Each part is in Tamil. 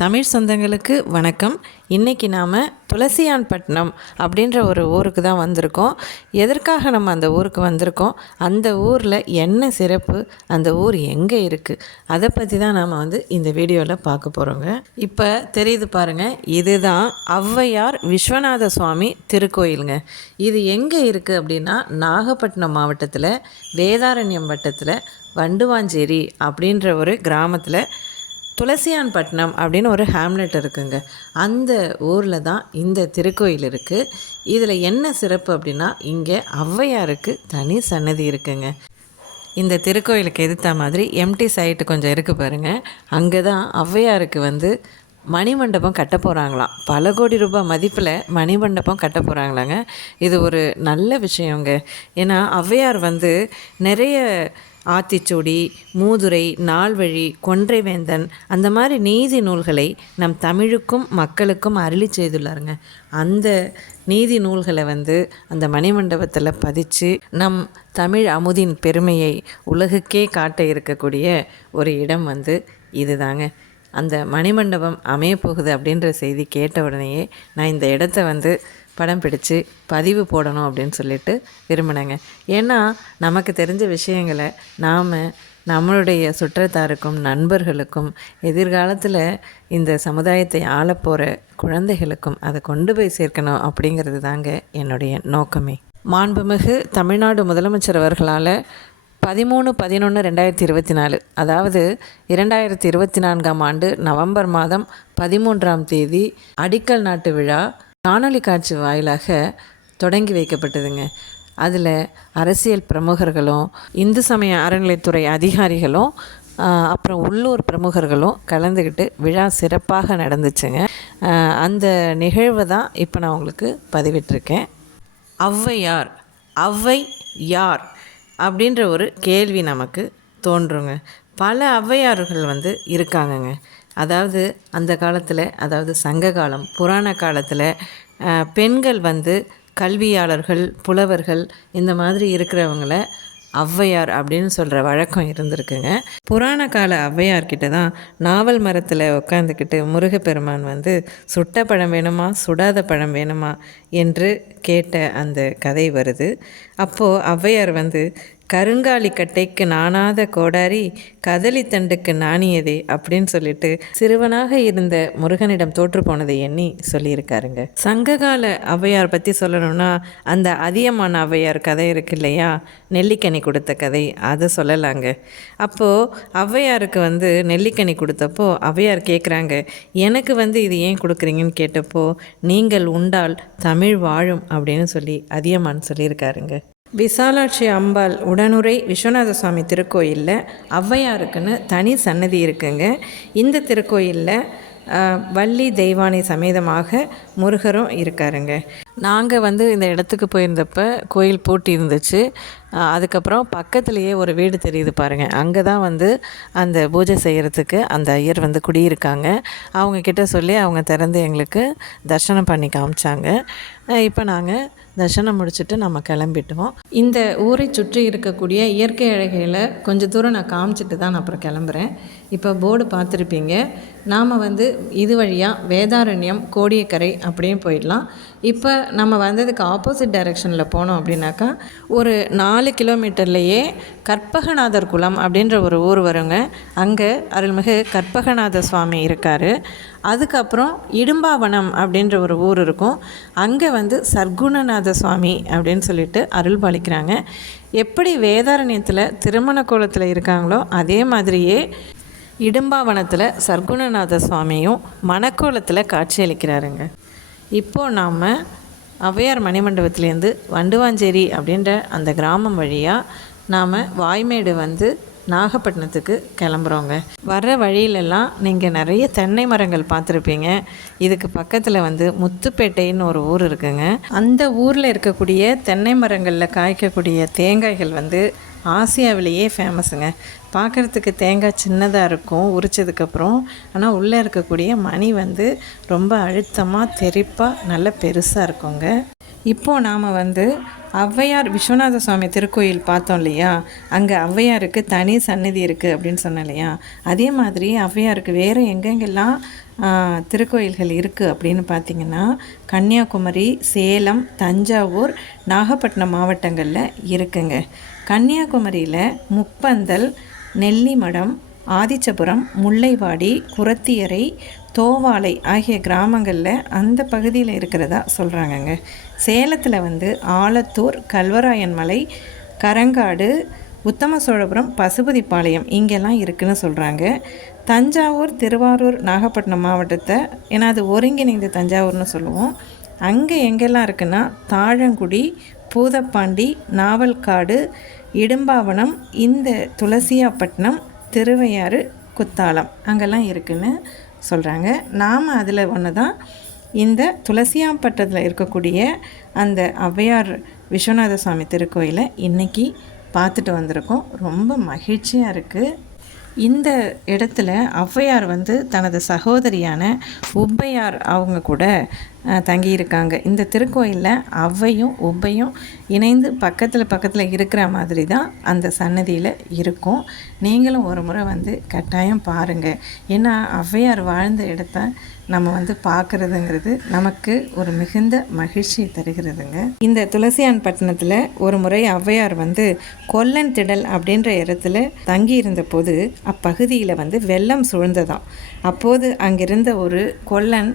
தமிழ் சொந்தங்களுக்கு வணக்கம். இன்றைக்கி நாம் துளசியான்பட்டினம் அப்படின்ற ஒரு ஊருக்கு தான் வந்திருக்கோம். எதற்காக நம்ம அந்த ஊருக்கு வந்திருக்கோம்? அந்த ஊரில் என்ன சிறப்பு? அந்த ஊர் எங்கே இருக்குது அதை பற்றி தான் நாம் வந்து இந்த வீடியோவில் பார்க்க போகிறோங்க இப்போ தெரியுது பாருங்கள் இதுதான் ஔவையார் விஸ்வநாத சுவாமி திருக்கோயிலுங்க. இது எங்கே இருக்குது அப்படின்னா நாகப்பட்டினம் மாவட்டத்தில் வேதாரண்யம் வட்டத்தில் வண்டுவாஞ்சேரி அப்படின்ற ஒரு கிராமத்தில் துளசியான்பட்டினம் அப்படின்னு ஒரு ஹேம்லெட் இருக்குங்க. அந்த ஊரில் தான் இந்த திருக்கோயில் இருக்குது இதில் என்ன சிறப்பு அப்படின்னா இங்கே ஔவையாருக்கு தனி சன்னதி இருக்குங்க. இந்த திருக்கோயிலுக்கு எதிர்த்த மாதிரி எம்டி சைட்டு கொஞ்சம் இருக்குது பாருங்கள் அங்கே தான் ஔவையாருக்கு வந்து மணிமண்டபம் கட்ட போகிறாங்களாம் பல கோடி ரூபாய் மதிப்பில் மணிமண்டபம் கட்ட போகிறாங்களாங்க இது ஒரு நல்ல விஷயங்க. ஏன்னா ஔவையார் வந்து நிறைய ஆத்திச்சூடி மூதுரை நால்வழி கொன்றைவேந்தன் அந்த மாதிரி நீதி நூல்களை நம் தமிழுக்கும் மக்களுக்கும் அருளி செய்துள்ளாருங்க. அந்த நீதி நூல்களை வந்து அந்த மணிமண்டபத்தில் பதித்து நம் தமிழ் அமுதின் பெருமையை உலகுக்கே காட்ட இருக்கக்கூடிய ஒரு இடம் வந்து இதுதாங்க. அந்த மணிமண்டபம் அமையப்போகுது அப்படின்ற செய்தி கேட்ட உடனேயே நான் இந்த இடத்த வந்து படம் பிடிச்சு பதிவு போடணும் அப்படின்னு சொல்லிட்டு விரும்பினேங்க. ஏன்னா நமக்கு தெரிஞ்ச விஷயங்களை நாம் நம்மளுடைய சுற்றத்தாருக்கும் நண்பர்களுக்கும் எதிர்காலத்தில் இந்த சமுதாயத்தை ஆளப்போகிற குழந்தைகளுக்கும் அதை கொண்டு போய் சேர்க்கணும் அப்படிங்கிறது தாங்க என்னுடைய நோக்கமே. மாண்புமிகு தமிழ்நாடு முதலமைச்சர் அவர்களால் பதிமூணு பதினொன்று ரெண்டாயிரத்தி இருபத்தி நாலு அதாவது இரண்டாயிரத்தி இருபத்தி நான்காம் ஆண்டு நவம்பர் மாதம் பதிமூன்றாம் தேதி அடிக்கல் நாட்டு விழா காணொளி காட்சி வாயிலாக தொடங்கி வைக்கப்பட்டதுங்க. அதில் அரசியல் பிரமுகர்களும் இந்து சமய அறநிலைத்துறை அதிகாரிகளும் அப்புறம் உள்ளூர் பிரமுகர்களும் கலந்துக்கிட்டு விழா சிறப்பாக நடந்துச்சுங்க. அந்த நிகழ்வை தான் இப்போ நான் உங்களுக்கு பதிவிட்டிருக்கேன். ஔவையார் ஔவை யார் அப்படின்ற ஒரு கேள்வி நமக்கு தோன்றுங்க. பல ஔவையார்கள் வந்து இருக்காங்கங்க. அதாவது அந்த காலத்தில் அதாவது சங்க காலம் புராண காலத்தில் பெண்கள் வந்து கல்வியாளர்கள் புலவர்கள் இந்த மாதிரி இருக்கிறவங்கள ஔவையார் அப்படின்னு சொல்கிற வழக்கம் இருந்திருக்குங்க. புராண கால ஔவையார்கிட்ட தான் நாவல் மரத்தில் உட்காந்துக்கிட்டு முருகப்பெருமான் வந்து சுட்ட பழம் வேணுமா? சுடாத பழம் வேணுமா? என்று கேட்ட அந்த கதை வருது. அப்போது ஔவையார் வந்து கருங்காலி கட்டைக்கு நாணாத கோடாரி கதலி தண்டுக்கு நாணியதே அப்படின்னு சொல்லிட்டு சிறுவனாக இருந்த முருகனிடம் தோற்று போனதை எண்ணி சொல்லியிருக்காருங்க. சங்ககால ஔவையார் பற்றி சொல்லணும்னா அந்த அதியமான ஔவையார் கதை இருக்கு இல்லையா? நெல்லிக்கனி கொடுத்த கதை அதை சொல்லலாங்க. அப்போது ஔவையாருக்கு வந்து நெல்லிக்கனி கொடுத்தப்போ ஔவையார் கேட்குறாங்க எனக்கு வந்து இது ஏன் கொடுக்குறீங்கன்னு கேட்டப்போ நீங்கள் உண்டால் தமிழ் வாழும் அப்படின்னு சொல்லி அதியமான் சொல்லியிருக்காருங்க. விசாலாட்சி அம்பாள் உடனுரை விஸ்வநாத சுவாமி திருக்கோயிலில் ஔவையாருக்குன்னு தனி சன்னதி இருக்குங்க. இந்த திருக்கோயிலில் வள்ளி தெய்வானை சமேதமாக முருகரும் இருக்காருங்க. நாங்கள் வந்து இந்த இடத்துக்கு போயிருந்தப்போ கோயில் பூட்டி இருந்துச்சு. அதுக்கப்புறம் பக்கத்துலேயே ஒரு வீடு தெரியுது பாருங்கள் அங்கே தான் வந்து அந்த பூஜை செய்கிறதுக்கு அந்த ஐயர் வந்து குடியிருக்காங்க. அவங்கக்கிட்ட சொல்லி அவங்க திறந்து எங்களுக்கு தரிசனம் பண்ணி காமிச்சாங்க. இப்போ நாங்கள் தர்ஷனம் முடிச்சுட்டு நம்ம கிளம்பிட்டோம். இந்த ஊரை சுற்றி இருக்கக்கூடிய இயற்கை அழகையில் கொஞ்சம் தூரம் நான் காமிச்சிட்டு தான் நான் அப்புறம் கிளம்புறேன். இப்போ போர்டு பார்த்துருப்பீங்க. நாம் வந்து இது வழியாக வேதாரண்யம் கோடியக்கரை அப்படியும் போயிடலாம். இப்போ நம்ம வந்ததுக்கு ஆப்போசிட் டைரெக்ஷனில் போனோம் அப்படின்னாக்கா ஒரு நாலு கிலோமீட்டர்லேயே கற்பகநாதர் குளம் அப்படின்ற ஒரு ஊர் வருங்க. அங்கே அருள்மிகு கற்பகநாத சுவாமி இருக்கார். அதுக்கப்புறம் இடும்பாவனம் அப்படின்ற ஒரு ஊர் இருக்கும். அங்கே வந்து சர்க்குணநாத சுவாமி அப்படின்னு சொல்லிட்டு அருள் பாலிக்கிறாங்க. எப்படி வேதாரண்யத்தில் திருமண கோலத்தில் இருக்காங்களோ அதே மாதிரியே இடும்பாவனத்தில் சர்க்குணநாத சுவாமியும் மணக்கோலத்தில் காட்சியளிக்கிறாருங்க இப்போது நாம் ஔவையார் மணிமண்டபத்துலேருந்து வண்டுவாஞ்சேரி அப்படின்ற அந்த கிராமம் வழியாக நாம் வாய்மேடு வந்து நாகப்பட்டினத்துக்கு கிளம்புறோங்க. வர்ற வழியிலெல்லாம் நீங்கள் நிறைய தென்னை மரங்கள் பார்த்துருப்பீங்க. இதுக்கு பக்கத்தில் வந்து முத்துப்பேட்டைன்னு ஒரு ஊர் இருக்குங்க. அந்த ஊரில் இருக்கக்கூடிய தென்னை மரங்களில் காய்க்கக்கூடிய தேங்காய்கள் வந்து ஆசியாவிலேயே ஃபேமஸுங்க பார்க்குறதுக்கு தேங்காய் சின்னதாக இருக்கும் உரிச்சதுக்கப்புறம். ஆனால் உள்ளே இருக்கக்கூடிய மணி வந்து ரொம்ப அழுத்தமாக தெறிப்பாக நல்ல பெருசாக இருக்குங்க. இப்போது நாம் வந்து ஔவையார் விஸ்வநாத சுவாமி திருக்கோயில் பார்த்தோம் இல்லையா? அங்கே ஔவையாருக்கு தனி சன்னதி இருக்குது அப்படின்னு சொன்னேன் இல்லையா? அதே மாதிரி ஔவையாருக்கு வேறு எங்கெங்கெல்லாம் திருக்கோயில்கள் இருக்குது அப்படின்னு பார்த்தீங்கன்னா கன்னியாகுமரி சேலம் தஞ்சாவூர் நாகப்பட்டினம் மாவட்டங்களில் இருக்குங்க. கன்னியாகுமரியில் முப்பந்தல் நெல்லிமடம் ஆதிச்சபுரம் முல்லைவாடி குரத்தியரை தோவாலை ஆகிய கிராமங்களில் அந்த பகுதியில் இருக்கிறதா சொல்கிறாங்கங்க சேலத்தில் வந்து ஆலத்தூர் கல்வராயன் மலை கரங்காடு உத்தம சோழபுரம் பசுபதிப்பாளையம் இங்கெல்லாம் இருக்குன்னு சொல்கிறாங்க தஞ்சாவூர் திருவாரூர் நாகப்பட்டினம் மாவட்டத்தை ஏன்னா அது ஒருங்கிணைந்த தஞ்சாவூர்னு சொல்லுவோம். அங்கே எங்கெல்லாம் இருக்குன்னா தாழங்குடி பூதப்பாண்டி நாவல்காடு இடும்பாவனம் இந்த துளசியாப்பட்டினம் திருவையாறு குத்தாலம் அங்கெல்லாம் இருக்குதுன்னு சொல்கிறாங்க நாம் அதில் ஒன்று தான் இந்த துளசியாம்பட்டத்தில் இருக்கக்கூடிய அந்த ஔவையார் விஸ்வநாத சுவாமி திருக்கோயிலை இன்றைக்கி பார்த்துட்டு வந்திருக்கோம். ரொம்ப மகிழ்ச்சியாக இருக்குது இந்த இடத்துல ஔவையார் வந்து தனது சகோதரியான உப்பையார் அவங்க கூட தங்கியிருக்காங்க. இந்த திருக்கோயிலில் அவ்வையும் உப்பையும் இணைந்து பக்கத்தில் பக்கத்தில் இருக்கிற மாதிரி தான் அந்த சன்னதியில் இருக்கும். நீங்களும் ஒரு முறை வந்து கட்டாயம் பாருங்கள் ஏன்னா ஔவையார் வாழ்ந்த இடத்த நம்ம வந்து பார்க்குறதுங்கிறது நமக்கு ஒரு மிகுந்த மகிழ்ச்சி தருகிறதுங்க. இந்த துளசியான் பட்டணத்தில் ஒரு முறை ஔவையார் வந்து கொல்லன் திடல் அப்படின்ற இடத்துல தங்கி இருந்தபோது அப்பகுதியில் வந்து வெள்ளம் சூழ்ந்ததாம். அப்போது அங்கிருந்த ஒரு கொல்லன்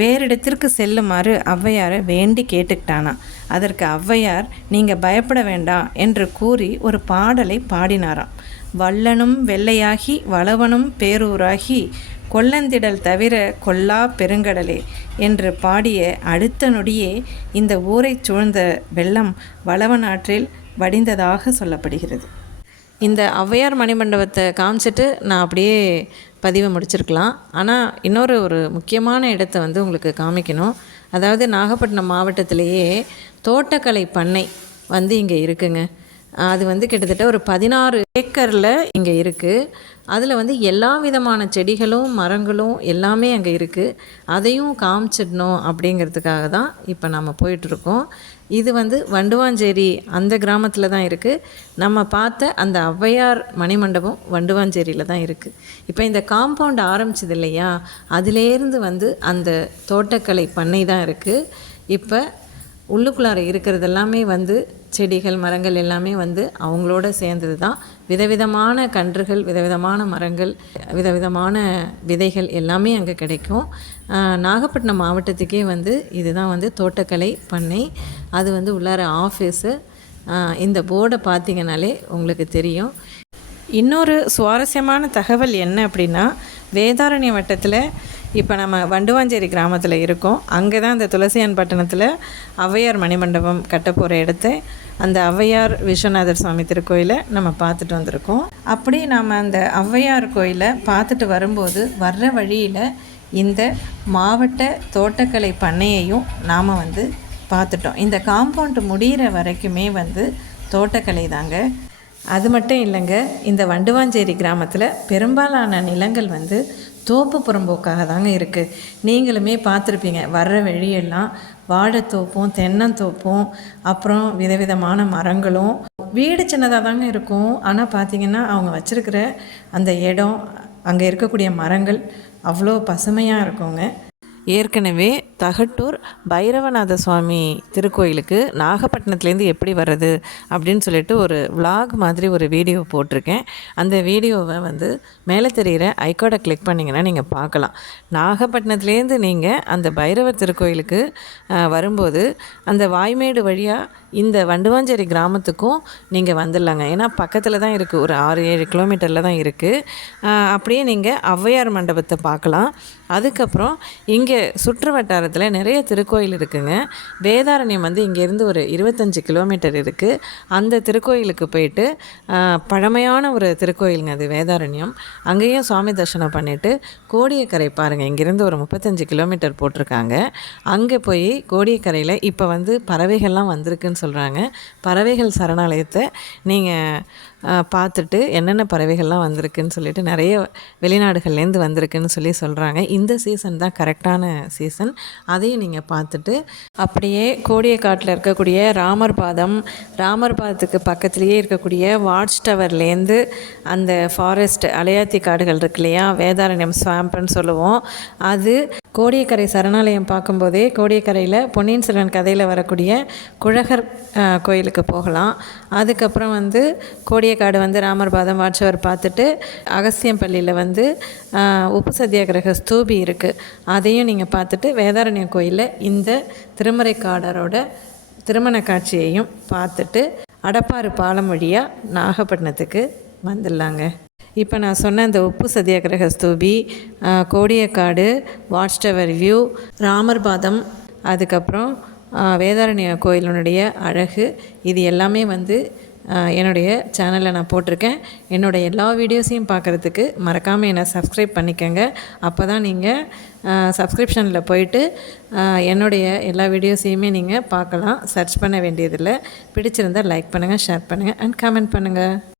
வேறு இடத்திற்கு செல்லுமாறு ஔவையாரை வேண்டி கேட்டுக்கிட்டானா அதற்கு ஔவையார் நீங்கள் பயப்பட வேண்டாம் என்று கூறி ஒரு பாடலை பாடினாராம். வல்லனும் வெள்ளையாகி வளவனும் பேரூராகி கொல்லந்திடல் தவிர கொல்லா பெருங்கடலே என்று பாடிய அடுத்த நொடியே இந்த ஊரைச் சூழ்ந்த வெள்ளம் வளவனாற்றில் வடிந்ததாக சொல்லப்படுகிறது. இந்த ஔவையார் மணிமண்டபத்தை காமிச்சிட்டு நான் அப்படியே பதிவை முடிச்சிருக்கலாம். ஆனால் இன்னொரு ஒரு முக்கியமான இடத்த வந்து உங்களுக்கு காமிக்கணும். அதாவது நாகப்பட்டினம் மாவட்டத்திலேயே தோட்டக்கலை பண்ணை வந்து இங்கே இருக்குங்க. அது வந்து கிட்டத்தட்ட ஒரு பதினாறு ஏக்கரில் இங்கே இருக்குது அதில் வந்து எல்லா விதமான செடிகளும் மரங்களும் எல்லாமே அங்கே இருக்குது அதையும் காமிச்சிடணும் அப்படிங்கிறதுக்காக தான் இப்போ நம்ம போயிட்டுருக்கோம் இது வந்து வண்டுவாஞ்சேரி அந்த கிராமத்தில் தான் இருக்குது நம்ம பார்த்த அந்த ஔவையார் மணிமண்டபம் வண்டுவாஞ்சேரியில் தான் இருக்குது இப்போ இந்த காம்பவுண்ட் ஆரம்பிச்சது இல்லையா? அதிலேருந்து வந்து அந்த தோட்டக்கலை பண்ணை தான் இருக்குது இப்போ உள்ளுக்குள்ளார இருக்கிறது எல்லாமே வந்து செடிகள் மரங்கள் எல்லாமே வந்து அவங்களோட சேர்ந்தது தான் விதவிதமான கன்றுகள் விதவிதமான மரங்கள் விதவிதமான விதைகள் எல்லாமே அங்கே கிடைக்கும். நாகப்பட்டினம் மாவட்டத்துக்கே வந்து இதுதான் வந்து தோட்டக்கலை பண்ணை. அது வந்து உள்ளார ஆஃபீஸு. இந்த போர்டை பார்த்தீங்கனாலே உங்களுக்கு தெரியும். இன்னொரு சுவாரஸ்யமான தகவல் என்ன அப்படின்னா வேதாரண்ய வட்டத்தில் இப்போ நம்ம வண்டுவாஞ்சேரி கிராமத்தில் இருக்கோம். அங்கே தான் இந்த துளசியான் பட்டணத்தில் ஔவையார் மணிமண்டபம் கட்ட போகிற இடத்த அந்த ஔவையார் விஸ்வநாதர் சுவாமி திருக்கோயிலை நம்ம பார்த்துட்டு வந்திருக்கோம். அப்படி நாம் அந்த ஔவையார் கோயிலை பார்த்துட்டு வரும்போது வர்ற வழியில் இந்த மாவட்ட தோட்டக்கலை பண்ணையையும் நாம் வந்து பார்த்துட்டோம். இந்த காம்பவுண்ட் முடிகிற வரைக்குமே வந்து தோட்டக்கலை தாங்க. அது மட்டும் இல்லைங்க இந்த வண்டுவாஞ்சேரி கிராமத்தில் பெரும்பாலான நிலங்கள் வந்து தோப்பு புறம்போக்காக தாங்க இருக்குது நீங்களுமே பார்த்துருப்பீங்க. வர்ற வழியெல்லாம் வாழைத்தோப்பும் தென்னந்தோப்பும் அப்புறம் விதவிதமான மரங்களும். வீடு சின்னதாக தாங்க இருக்கும். ஆனால் பார்த்தீங்கன்னா அவங்க வச்சுருக்கிற அந்த இடம் அங்கே இருக்கக்கூடிய மரங்கள் அவ்வளோ பசுமையாக இருக்குங்க. ஏற்கனவே தகட்டூர் பைரவநாத சுவாமி திருக்கோயிலுக்கு நாகப்பட்டினத்துலேருந்து எப்படி வர்றது அப்படின்னு சொல்லிட்டு ஒரு விளாக் மாதிரி ஒரு வீடியோ போட்டிருக்கேன். அந்த வீடியோவை வந்து மேலே தெரிகிற ஐக்கார்டை கிளிக் பண்ணிங்கன்னா நீங்கள் பார்க்கலாம். நாகப்பட்டினத்துலேருந்து நீங்கள் அந்த பைரவர் திருக்கோயிலுக்கு வரும்போது அந்த வாய்மேடு வழியாக இந்த வண்டுவாஞ்சேரி கிராமத்துக்கும் நீங்கள் வந்துடலாங்க. ஏன்னா பக்கத்தில் தான் இருக்குது ஒரு ஆறு ஏழு கிலோமீட்டரில் தான் இருக்குது அப்படியே நீங்கள் ஔவையார் மண்டபத்தை பார்க்கலாம். அதுக்கப்புறம் இங்கே சுற்று வட்டாரத்தில் நிறைய திருக்கோயில் இருக்குங்க. வேதாரண்யம் வந்து இங்கேருந்து ஒரு இருபத்தஞ்சி கிலோமீட்டர் இருக்குது அந்த திருக்கோயிலுக்கு போயிட்டு பழமையான ஒரு திருக்கோயிலுங்க அது வேதாரண்யம். அங்கேயும் சுவாமி தரிசனம் பண்ணிவிட்டு கோடியக்கரை பாருங்கள் இங்கேருந்து ஒரு முப்பத்தஞ்சு கிலோமீட்டர் போட்டிருக்காங்க. அங்கே போய் கோடியக்கரையில் இப்போ வந்து பறவைகள்லாம் வந்திருக்குன்னு சொல்கிறாங்க பறவைகள் சரணாலயத்தை நீங்கள் பார்த்துட்டு என்னென்ன பறவைகள்லாம் வந்திருக்குன்னு சொல்லிட்டு நிறைய வெளிநாடுகள்லேருந்து வந்திருக்குன்னு சொல்லி சொல்கிறாங்க இந்த சீசன் தான் கரெக்டான சீசன் அதையும் நீங்கள் பார்த்துட்டு அப்படியே கோடியக்காட்டில் இருக்கக்கூடிய ராமர் பாதம் ராமர் பாதத்துக்கு பக்கத்துலேயே இருக்கக்கூடிய வாட்ச் டவர்லேருந்து அந்த ஃபாரஸ்ட் அலையாத்தி காடுகள் இருக்கு இல்லையா? வேதாரண்யம் ஸ்வாம்ப்னு சொல்லுவோம். அது கோடியக்கரை சரணாலயம் பார்க்கும்போதே கோடியக்கரையில் பொன்னியின் செல்வன் கதையில் வரக்கூடிய குழகர் கோயிலுக்கு போகலாம். அதுக்கப்புறம் வந்து கோடியக்காடு வந்து ராமர் பாதம் வாட்சவர் பார்த்துட்டு அகஸ்தியம்பள்ளியில் வந்து உப்பு சத்தியாகிரக ஸ்தூபி இருக்குது அதையும் நீங்கள் பார்த்துட்டு வேதாரண்யம் கோயிலில் இந்த திருமறைக்காடரோட திருமண காட்சியையும் பார்த்துட்டு அடப்பாறு பாலம் வழியாக நாகப்பட்டினத்துக்கு வந்துடலாங்க. இப்போ நான் சொன்ன அந்த உப்பு சத்தியாகிரக ஸ்தூபி Kodiakkadu watch tower view Ramar Padam அதுக்கப்புறம் வேதாரண்ய கோயிலினுடைய அழகு இது எல்லாமே வந்து என்னுடைய சேனலில் நான் போட்டிருக்கேன். என்னோடய எல்லா வீடியோஸையும் பார்க்குறதுக்கு மறக்காமல் என்னை சப்ஸ்கிரைப் பண்ணிக்கோங்க. அப்போ தான் நீங்கள் சப்ஸ்கிரிப்ஷனில் போயிட்டு என்னுடைய எல்லா வீடியோஸையுமே நீங்கள் பார்க்கலாம். சர்ச் பண்ண வேண்டியதில்லை. பிடிச்சிருந்தால் லைக் பண்ணுங்கள் ஷேர் பண்ணுங்கள் அண்ட் கமெண்ட் பண்ணுங்கள்